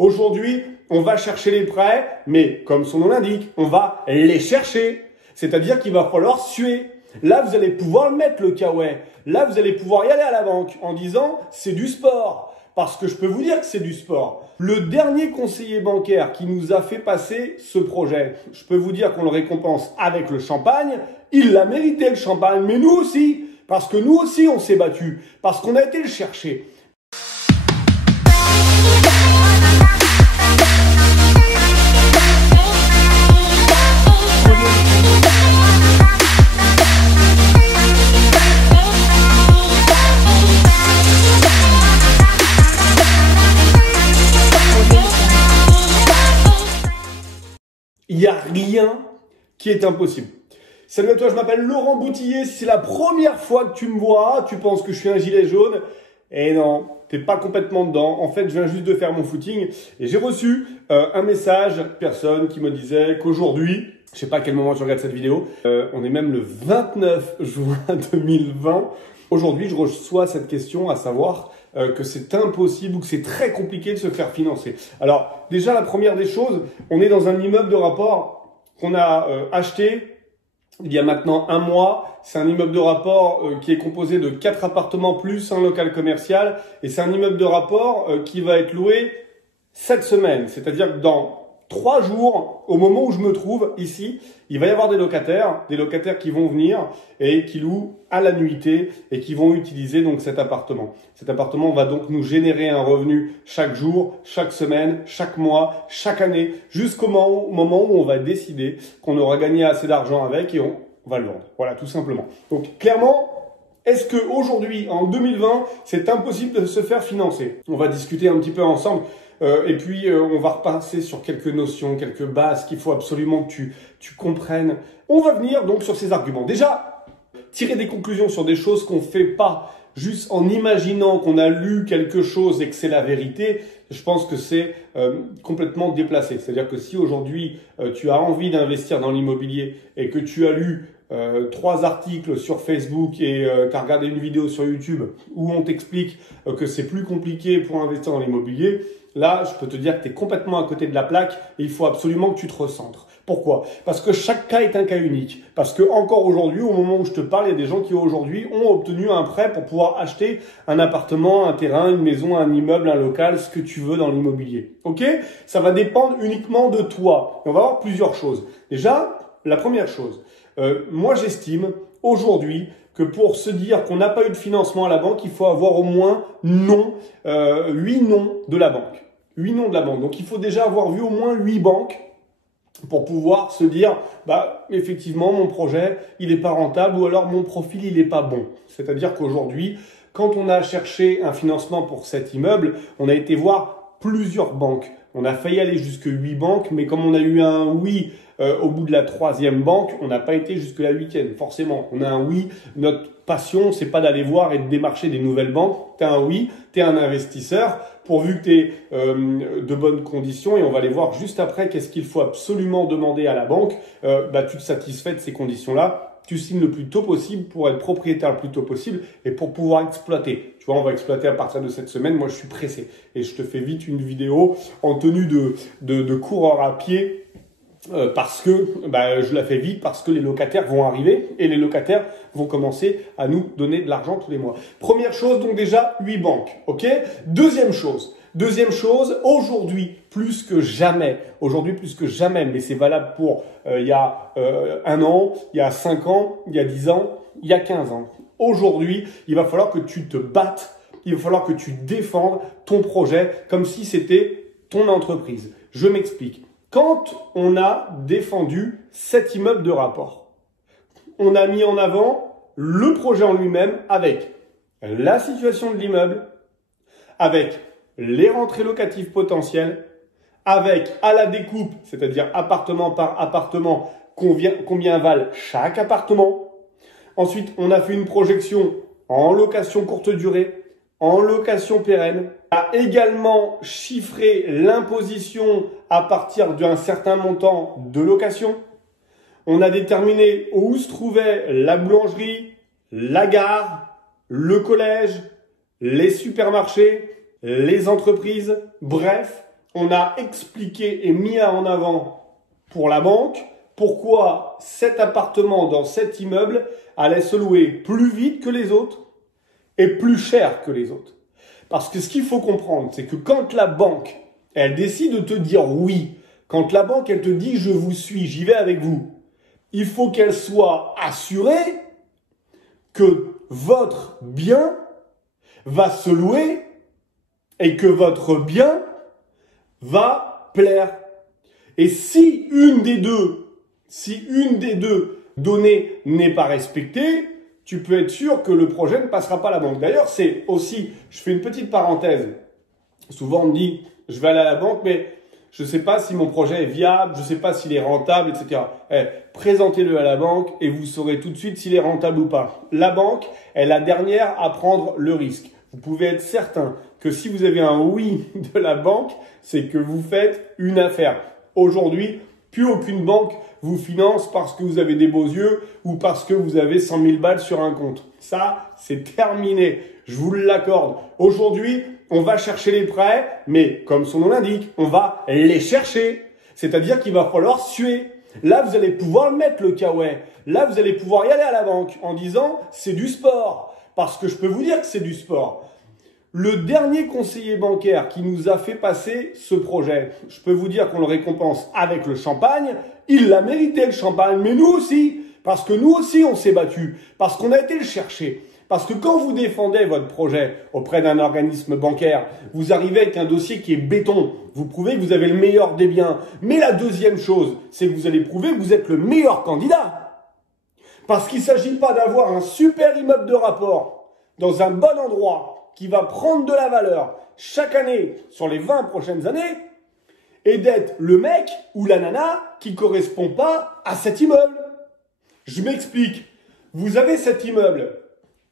Aujourd'hui, on va chercher les prêts, mais comme son nom l'indique, on va les chercher. C'est-à-dire qu'il va falloir suer. Là, vous allez pouvoir le mettre, le kawaii. Là, vous allez pouvoir y aller à la banque en disant « c'est du sport ». Parce que je peux vous dire que c'est du sport. Le dernier conseiller bancaire qui nous a fait passer ce projet, je peux vous dire qu'on le récompense avec le champagne. Il l'a mérité, le champagne, mais nous aussi. Parce que nous aussi, on s'est battus. Parce qu'on a été le chercher. Il n'y a rien qui est impossible. Salut à toi, je m'appelle Laurent Boutillier. Si c'est la première fois que tu me vois, tu penses que je suis un gilet jaune. Et non, t'es pas complètement dedans. En fait, je viens juste de faire mon footing et j'ai reçu un message, personne qui me disait qu'aujourd'hui, je sais pas à quel moment tu regardes cette vidéo, on est même le 29 juin 2020. Aujourd'hui, je reçois cette question, à savoir que c'est impossible ou que c'est très compliqué de se faire financer. Alors, déjà, la première des choses, on est dans un immeuble de rapport qu'on a acheté il y a maintenant un mois. C'est un immeuble de rapport qui est composé de 4 appartements plus un local commercial. Et c'est un immeuble de rapport qui va être loué cette semaine. C'est-à-dire que dans 3 jours, au moment où je me trouve ici, il va y avoir des locataires qui vont venir et qui louent à la nuitée et qui vont utiliser donc cet appartement. Cet appartement va donc nous générer un revenu chaque jour, chaque semaine, chaque mois, chaque année, jusqu'au moment où on va décider qu'on aura gagné assez d'argent avec et on va le vendre. Voilà, tout simplement. Donc clairement, est-ce qu'aujourd'hui, en 2020, c'est impossible de se faire financer? On va discuter un petit peu ensemble. Et puis, on va repasser sur quelques notions, quelques bases qu'il faut absolument que tu comprennes. On va venir donc sur ces arguments. Déjà, tirer des conclusions sur des choses qu'on ne fait pas juste en imaginant qu'on a lu quelque chose et que c'est la vérité, je pense que c'est complètement déplacé. C'est-à-dire que si aujourd'hui, tu as envie d'investir dans l'immobilier et que tu as lu 3 articles sur Facebook et tu as regardé une vidéo sur YouTube où on t'explique que c'est plus compliqué pour investir dans l'immobilier, là, je peux te dire que tu es complètement à côté de la plaque et il faut absolument que tu te recentres. Pourquoi? Parce que chaque cas est un cas unique. Parce que encore aujourd'hui, au moment où je te parle, il y a des gens qui aujourd'hui ont obtenu un prêt pour pouvoir acheter un appartement, un terrain, une maison, un immeuble, un local, ce que tu veux dans l'immobilier. Ok? Ça va dépendre uniquement de toi. Et on va voir plusieurs choses. Déjà, la première chose, moi j'estime aujourd'hui que pour se dire qu'on n'a pas eu de financement à la banque, il faut avoir au moins 8 noms de la banque. 8 noms de la banque. Donc il faut déjà avoir vu au moins 8 banques pour pouvoir se dire, bah, effectivement, mon projet, il n'est pas rentable ou alors mon profil, il n'est pas bon. C'est-à-dire qu'aujourd'hui, quand on a cherché un financement pour cet immeuble, on a été voir plusieurs banques. On a failli aller jusque 8 banques, mais comme on a eu un oui au bout de la 3e banque, on n'a pas été jusque la 8e. Forcément, on a un oui. Notre passion, c'est pas d'aller voir et de démarcher des nouvelles banques. Tu as un oui, tu es un investisseur, pourvu que tu aies de bonnes conditions. Et on va aller voir juste après qu'est-ce qu'il faut absolument demander à la banque. Tu te satisfais de ces conditions-là. Tu signes le plus tôt possible pour être propriétaire le plus tôt possible et pour pouvoir exploiter. Tu vois, on va exploiter à partir de cette semaine. Moi, je suis pressé et je te fais vite une vidéo en tenue de coureur à pied parce que je la fais vite parce que les locataires vont arriver et les locataires vont commencer à nous donner de l'argent tous les mois. Première chose, donc déjà 8 banques. Ok. Deuxième chose, aujourd'hui plus que jamais, mais c'est valable pour il y a 1 an, il y a 5 ans, il y a 10 ans, il y a 15 ans. Aujourd'hui, il va falloir que tu te battes, il va falloir que tu défendes ton projet comme si c'était ton entreprise. Je m'explique. Quand on a défendu cet immeuble de rapport, on a mis en avant le projet en lui-même avec la situation de l'immeuble, avec les rentrées locatives potentielles, avec à la découpe, c'est-à-dire appartement par appartement, combien valent chaque appartement. Ensuite, on a fait une projection en location courte durée, en location pérenne. On a également chiffré l'imposition à partir d'un certain montant de location. On a déterminé où se trouvait la boulangerie, la gare, le collège, les supermarchés, les entreprises. Bref, on a expliqué et mis en avant pour la banque pourquoi cet appartement dans cet immeuble allait se louer plus vite que les autres et plus cher que les autres. Parce que ce qu'il faut comprendre, c'est que quand la banque, elle décide de te dire oui, quand la banque, elle te dit je vous suis, j'y vais avec vous, il faut qu'elle soit assurée que votre bien va se louer et que votre bien va plaire. Et si une des deux données n'est pas respectée, tu peux être sûr que le projet ne passera pas à la banque. D'ailleurs, c'est aussi, je fais une petite parenthèse. Souvent, on me dit, je vais aller à la banque, mais je ne sais pas si mon projet est viable, je ne sais pas s'il est rentable, etc. Présentez-le à la banque et vous saurez tout de suite s'il est rentable ou pas. La banque est la dernière à prendre le risque. Vous pouvez être certain que si vous avez un oui de la banque, c'est que vous faites une affaire. Aujourd'hui, plus aucune banque vous finance parce que vous avez des beaux yeux ou parce que vous avez 100 000 balles sur un compte. Ça, c'est terminé. Je vous l'accorde. Aujourd'hui, on va chercher les prêts, mais comme son nom l'indique, on va les chercher. C'est-à-dire qu'il va falloir suer. Là, vous allez pouvoir mettre le kawaii. Là, vous allez pouvoir y aller à la banque en disant « c'est du sport ». Parce que je peux vous dire que c'est du sport. Le dernier conseiller bancaire qui nous a fait passer ce projet, je peux vous dire qu'on le récompense avec le champagne. Il l'a mérité le champagne, mais nous aussi. Parce que nous aussi, on s'est battu. Parce qu'on a été le chercher. Parce que quand vous défendez votre projet auprès d'un organisme bancaire, vous arrivez avec un dossier qui est béton. Vous prouvez que vous avez le meilleur des biens. Mais la deuxième chose, c'est que vous allez prouver que vous êtes le meilleur candidat. Parce qu'il ne s'agit pas d'avoir un super immeuble de rapport dans un bon endroit qui va prendre de la valeur chaque année sur les 20 prochaines années et d'être le mec ou la nana qui ne correspond pas à cet immeuble. Je m'explique. Vous avez cet immeuble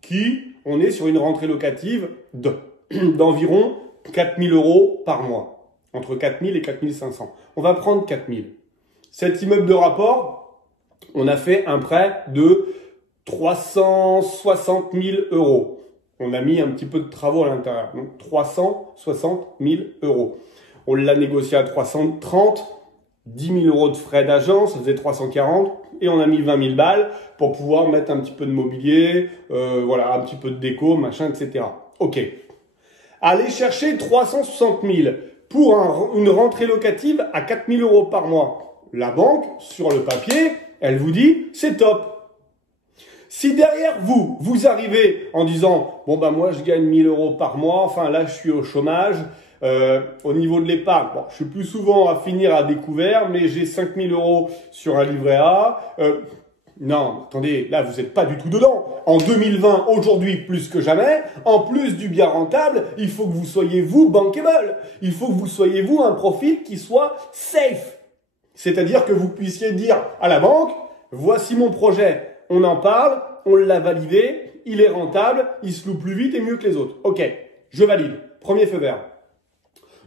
qui, on est sur une rentrée locative d'environ 4 000 € par mois. Entre 4 000 et 4 500. On va prendre 4 000. Cet immeuble de rapport, on a fait un prêt de 360 000 €. On a mis un petit peu de travaux à l'intérieur. Donc 360 000 €. On l'a négocié à 330, 10 000 € de frais d'agence, ça faisait 340. Et on a mis 20 000 balles pour pouvoir mettre un petit peu de mobilier, voilà, un petit peu de déco, machin, etc. Ok. Allez chercher 360 000 pour une rentrée locative à 4 000 € par mois. La banque, sur le papier, elle vous dit, c'est top. Si derrière vous, vous arrivez en disant, bon ben moi je gagne 1 000 € par mois, enfin là je suis au chômage, au niveau de l'épargne, bon, je suis plus souvent à finir à découvert, mais j'ai 5 000 € sur un livret A. Non, attendez, là vous n'êtes pas du tout dedans. En 2020, aujourd'hui plus que jamais, en plus du bien rentable, il faut que vous soyez vous bankable. Il faut que vous soyez vous un profil qui soit safe. C'est-à-dire que vous puissiez dire à la banque, voici mon projet. On en parle, on l'a validé, il est rentable, il se loue plus vite et mieux que les autres. Ok, je valide. Premier feu vert.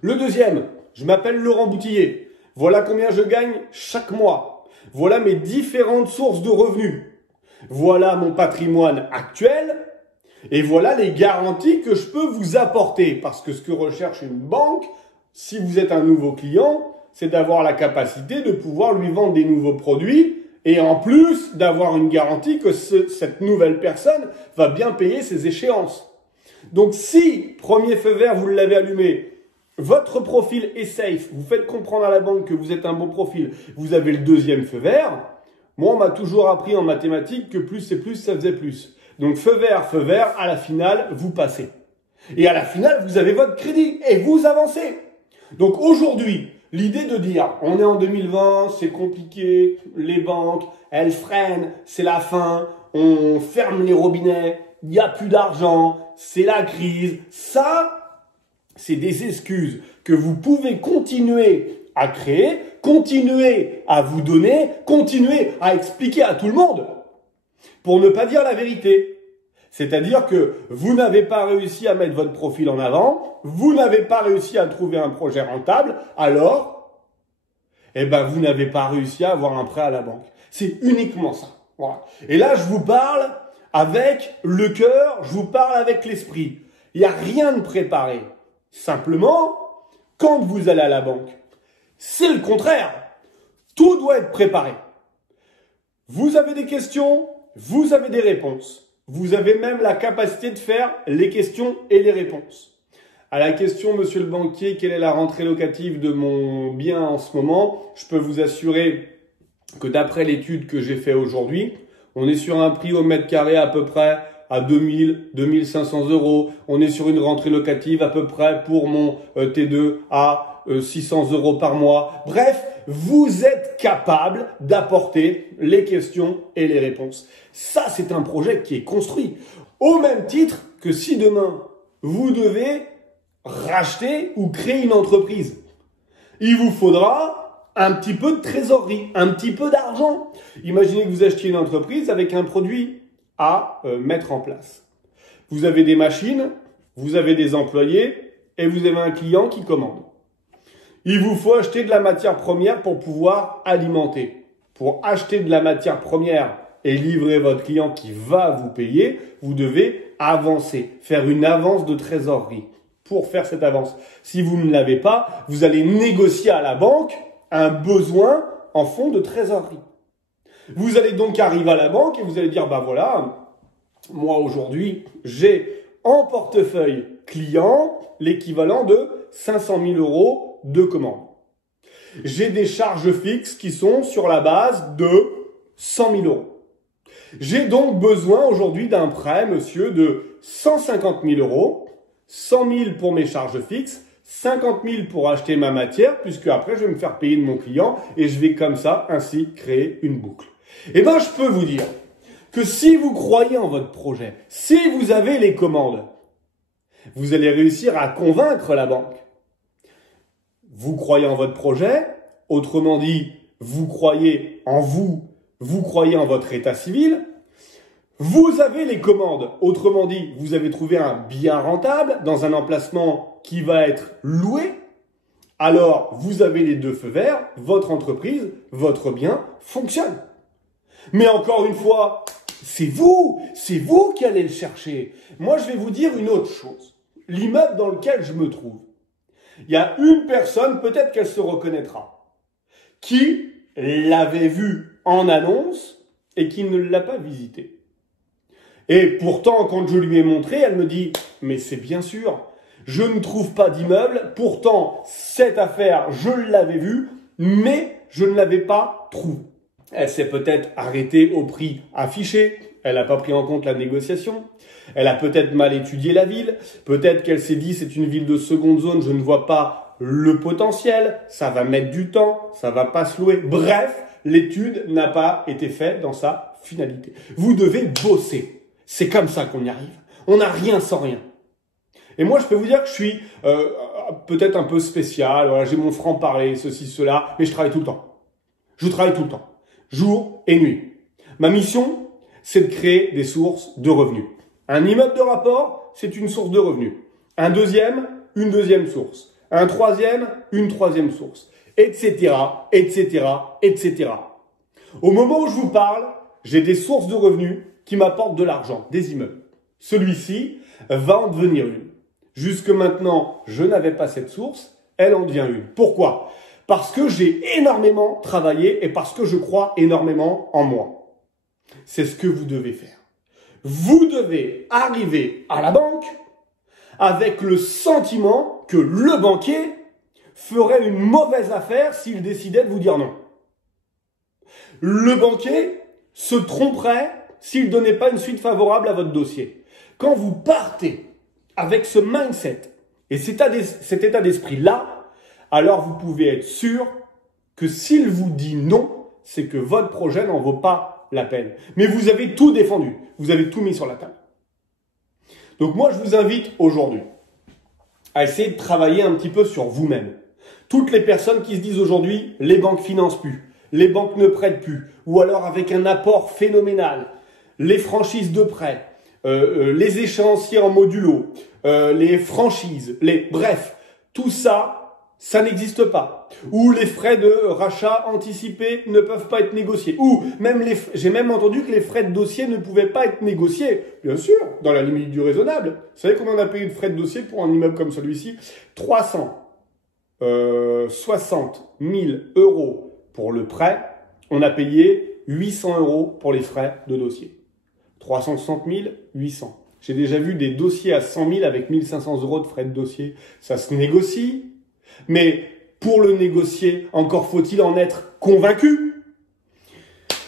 Le deuxième, je m'appelle Laurent Boutillier. Voilà combien je gagne chaque mois. Voilà mes différentes sources de revenus. Voilà mon patrimoine actuel. Et voilà les garanties que je peux vous apporter. Parce que ce que recherche une banque, si vous êtes un nouveau client, c'est d'avoir la capacité de pouvoir lui vendre des nouveaux produits et en plus d'avoir une garantie que cette nouvelle personne va bien payer ses échéances. Donc si, premier feu vert, vous l'avez allumé, votre profil est safe, vous faites comprendre à la banque que vous êtes un bon profil, vous avez le deuxième feu vert, moi on m'a toujours appris en mathématiques que plus c'est plus, ça faisait plus. Donc feu vert, à la finale, vous passez. Et à la finale, vous avez votre crédit et vous avancez. Donc aujourd'hui, l'idée de dire, on est en 2020, c'est compliqué, les banques, elles freinent, c'est la fin, on ferme les robinets, il n'y a plus d'argent, c'est la crise. Ça, c'est des excuses que vous pouvez continuer à créer, continuer à vous donner, continuer à expliquer à tout le monde pour ne pas dire la vérité. C'est-à-dire que vous n'avez pas réussi à mettre votre profil en avant, vous n'avez pas réussi à trouver un projet rentable, alors, eh ben, vous n'avez pas réussi à avoir un prêt à la banque. C'est uniquement ça. Voilà. Et là, je vous parle avec le cœur, je vous parle avec l'esprit. Il n'y a rien de préparé. Simplement, quand vous allez à la banque. C'est le contraire. Tout doit être préparé. Vous avez des questions, vous avez des réponses. Vous avez même la capacité de faire les questions et les réponses. À la question, monsieur le banquier, quelle est la rentrée locative de mon bien en ce moment? Je peux vous assurer que d'après l'étude que j'ai fait aujourd'hui, on est sur un prix au mètre carré à peu près à 2000, 2500 euros. On est sur une rentrée locative à peu près pour mon T2 à 600 euros par mois. Bref, vous êtes capable d'apporter les questions et les réponses. Ça, c'est un projet qui est construit. Au même titre que si demain, vous devez racheter ou créer une entreprise, il vous faudra un petit peu de trésorerie, un petit peu d'argent. Imaginez que vous achetiez une entreprise avec un produit à mettre en place. Vous avez des machines, vous avez des employés et vous avez un client qui commande. Il vous faut acheter de la matière première pour pouvoir alimenter. Pour acheter de la matière première et livrer votre client qui va vous payer, vous devez avancer, faire une avance de trésorerie. Pour faire cette avance, si vous ne l'avez pas, vous allez négocier à la banque un besoin en fonds de trésorerie. Vous allez donc arriver à la banque et vous allez dire, bah voilà, moi aujourd'hui, j'ai en portefeuille client l'équivalent de 500 000 euros de commande. J'ai des charges fixes qui sont sur la base de 100 000 euros. J'ai donc besoin aujourd'hui d'un prêt, monsieur, de 150 000 euros, 100 000 pour mes charges fixes, 50 000 pour acheter ma matière, puisque après je vais me faire payer de mon client et je vais comme ça ainsi créer une boucle. Eh ben, je peux vous dire que si vous croyez en votre projet, si vous avez les commandes, vous allez réussir à convaincre la banque. Vous croyez en votre projet, autrement dit, vous croyez en vous, vous croyez en votre état civil, vous avez les commandes, autrement dit, vous avez trouvé un bien rentable dans un emplacement qui va être loué, alors vous avez les deux feux verts, votre entreprise, votre bien fonctionne. Mais encore une fois, c'est vous qui allez le chercher. Moi, je vais vous dire une autre chose. L'immeuble dans lequel je me trouve, il y a une personne, peut-être qu'elle se reconnaîtra, qui l'avait vu en annonce et qui ne l'a pas visité. Et pourtant, quand je lui ai montré, elle me dit « Mais c'est bien sûr, je ne trouve pas d'immeuble, pourtant cette affaire, je l'avais vue, mais je ne l'avais pas trouvée. » Elle s'est peut-être arrêtée au prix affiché, elle n'a pas pris en compte la négociation, elle a peut-être mal étudié la ville, peut-être qu'elle s'est dit c'est une ville de seconde zone, je ne vois pas le potentiel, ça va mettre du temps, ça va pas se louer. Bref, l'étude n'a pas été faite dans sa finalité. Vous devez bosser. C'est comme ça qu'on y arrive. On n'a rien sans rien. Et moi, je peux vous dire que je suis peut-être un peu spécial, voilà, j'ai mon franc-parler, ceci, cela, mais je travaille tout le temps. Je travaille tout le temps, jour et nuit. Ma mission, c'est de créer des sources de revenus. Un immeuble de rapport, c'est une source de revenus. Un deuxième, une deuxième source. Un troisième, une troisième source. Etc., etc., etc. Au moment où je vous parle, j'ai des sources de revenus qui m'apportent de l'argent, des immeubles. Celui-ci va en devenir une. Jusque maintenant, je n'avais pas cette source, elle en devient une. Pourquoi ? Parce que j'ai énormément travaillé et parce que je crois énormément en moi. C'est ce que vous devez faire. Vous devez arriver à la banque avec le sentiment que le banquier ferait une mauvaise affaire s'il décidait de vous dire non. Le banquier se tromperait s'il ne donnait pas une suite favorable à votre dossier. Quand vous partez avec ce mindset et cet état d'esprit-là, alors vous pouvez être sûr que s'il vous dit non, c'est que votre projet n'en vaut pas la peine. Mais vous avez tout défendu, vous avez tout mis sur la table. Donc moi, je vous invite aujourd'hui à essayer de travailler un petit peu sur vous-même. Toutes les personnes qui se disent aujourd'hui, les banques financent plus, les banques ne prêtent plus, ou alors avec un apport phénoménal, les franchises de prêt, les échéanciers en modulo, les franchises, bref, tout ça, ça n'existe pas. Ou les frais de rachat anticipés ne peuvent pas être négociés. Ou même j'ai même entendu que les frais de dossier ne pouvaient pas être négociés. Bien sûr, dans la limite du raisonnable. Vous savez combien on a payé de frais de dossier pour un immeuble comme celui-ci ? 300. 60 000 euros pour le prêt, on a payé 800 euros pour les frais de dossier. 360 000, 800. J'ai déjà vu des dossiers à 100 000 avec 1500 euros de frais de dossier. Ça se négocie. Mais pour le négocier, encore faut-il en être convaincu.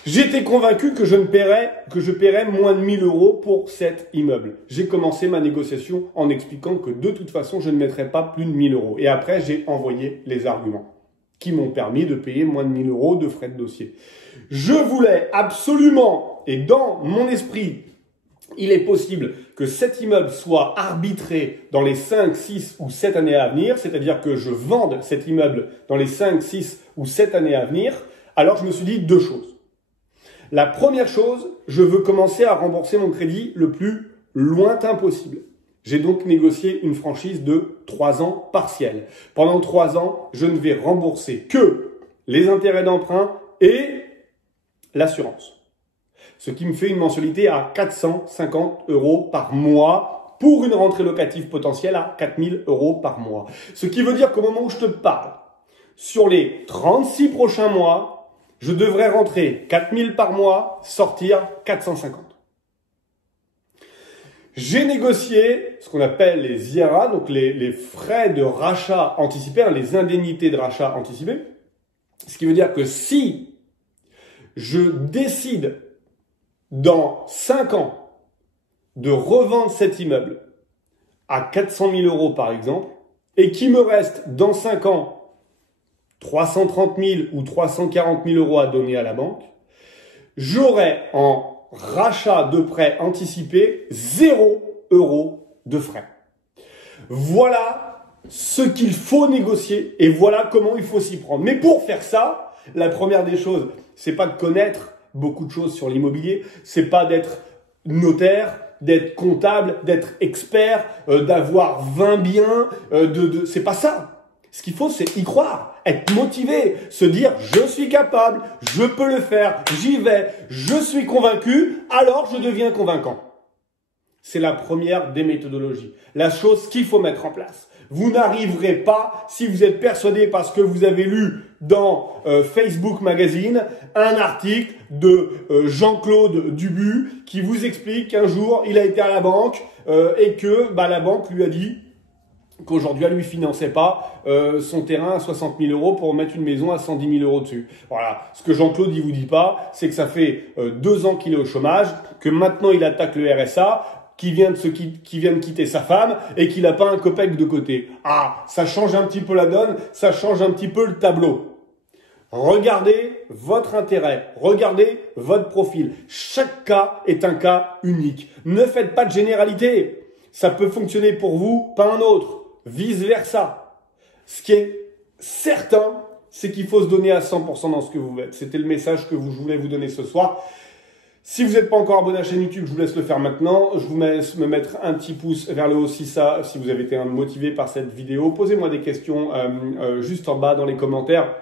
J'étais convaincu que je paierais moins de 1000 euros pour cet immeuble. J'ai commencé ma négociation en expliquant que de toute façon, je ne mettrais pas plus de 1000 euros. Et après, j'ai envoyé les arguments qui m'ont permis de payer moins de 1000 euros de frais de dossier. Je voulais absolument, et dans mon esprit, il est possible que cet immeuble soit arbitré dans les 5, 6 ou 7 années à venir, c'est-à-dire que je vende cet immeuble dans les 5, 6 ou 7 années à venir. Alors, je me suis dit deux choses. La première chose, je veux commencer à rembourser mon crédit le plus lointain possible. J'ai donc négocié une franchise de 3 ans partielle. Pendant 3 ans, je ne vais rembourser que les intérêts d'emprunt et l'assurance. Ce qui me fait une mensualité à 450 euros par mois pour une rentrée locative potentielle à 4000 euros par mois. Ce qui veut dire qu'au moment où je te parle, sur les 36 prochains mois, je devrais rentrer 4000 par mois, sortir 450. J'ai négocié ce qu'on appelle les IRA, donc les frais de rachat anticipés, les indemnités de rachat anticipées. Ce qui veut dire que si je décide dans 5 ans de revendre cet immeuble à 400 000 euros par exemple, et qu'il me reste dans 5 ans 330 000 ou 340 000 euros à donner à la banque, j'aurai en rachat de prêt anticipé 0 euros de frais. Voilà ce qu'il faut négocier et voilà comment il faut s'y prendre. Mais pour faire ça, la première des choses, c'est pas de connaître beaucoup de choses sur l'immobilier, c'est pas d'être notaire, d'être comptable, d'être expert, d'avoir 20 biens, c'est pas ça. Ce qu'il faut, c'est y croire, être motivé, se dire « je suis capable, je peux le faire, j'y vais, je suis convaincu, alors je deviens convaincant ». C'est la première des méthodologies, la chose qu'il faut mettre en place. Vous n'arriverez pas, si vous êtes persuadé parce que vous avez lu dans Facebook Magazine un article de Jean-Claude Dubu qui vous explique qu'un jour, il a été à la banque et que la banque lui a dit qu'aujourd'hui, elle lui finançait pas son terrain à 60 000 euros pour mettre une maison à 110 000 euros dessus. Voilà. Ce que Jean-Claude, il vous dit pas, c'est que ça fait 2 ans qu'il est au chômage, que maintenant il attaque le RSA, qu'il vient de quitter sa femme et qu'il n'a pas un copec de côté. Ah, ça change un petit peu la donne, ça change un petit peu le tableau. Regardez votre intérêt, regardez votre profil. Chaque cas est un cas unique. Ne faites pas de généralité. Ça peut fonctionner pour vous, pas un autre. Vice versa. Ce qui est certain, c'est qu'il faut se donner à 100% dans ce que vous faites. C'était le message que je voulais vous donner ce soir. Si vous n'êtes pas encore abonné à la chaîne YouTube, je vous laisse le faire maintenant. Je vous laisse me mettre un petit pouce vers le haut si vous avez été motivé par cette vidéo. Posez-moi des questions juste en bas dans les commentaires.